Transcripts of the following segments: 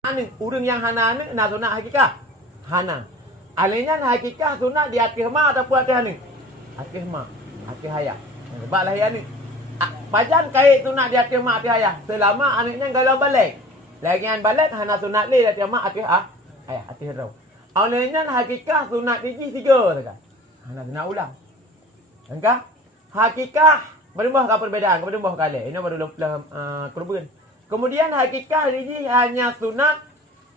Anu, urang yang hana anu na sunat hakikah. Hana. Alenya hakikah sunat di akhir ma ataupun akhir anu. Akhir ma, akhir hayat. Sebab lah anu. Pajan kait sunat di akhir ma akhir hayat. Selama anaknya galau balik. Lagian balik hana sunat le di akhir ma akhir hayat, akhir raw. Alenya hakikah sunat biji 3 saja. Hana sunat ulang. Engkau hakikah berubah ke perbedaan, berubah kali. Ini baru kurban. Kemudian hakikah ini hanya sunat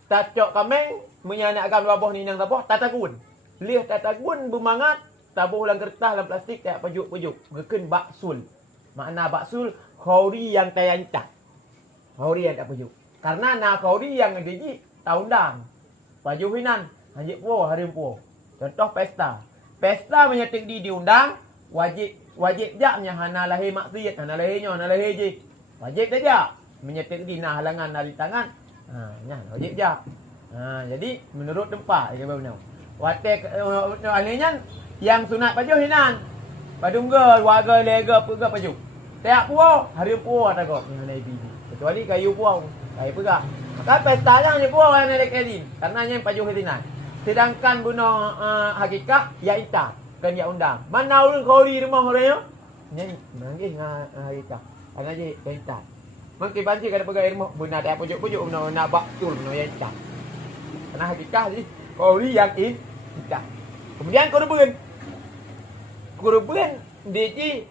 tacok kameng menyanakkan wabah ni nang tabah tatagun. Lih tatagun bermangat tabuh ulang kertas dalam plastik kayak pajuk-pajuk. Ngeken baksul. Makna baksul khauri yang tayancak. Khauri yang tak pajuk. Karena na khauri yang ngejiji tahun dang. Pajuk hinan hajik po hari po. Contoh pesta. Pesta menyetik diundang wajib jaknya hana lahir maksiat, hana lahirnya, hana lahir je. Wajib saja menyetik di nah halangan dari tangan. Wajib jak. Jadi menurut tempat dia benar. Watek alenya yang sunat pajuh hinan. Padunggal warga lega pega pajuh. Tiap puau hari puau ada kok yang naik biji. Kecuali kayu puau, kayu pega. Maka pestanya ni puau yang naik kedin. Karena yang pajuh hinan. Sedangkan bunuh hakikah ya ita kan ya undang. Mana orang khauri rumah orangnya? Ni nangis hakikah. Ana je ita. Mungkin banci kada pegang ilmu benar tak pujuk-pujuk benar nak baktul benar yang ita. Karena hakikah ni khauri yang ita. Kemudian kurban. Kurban dia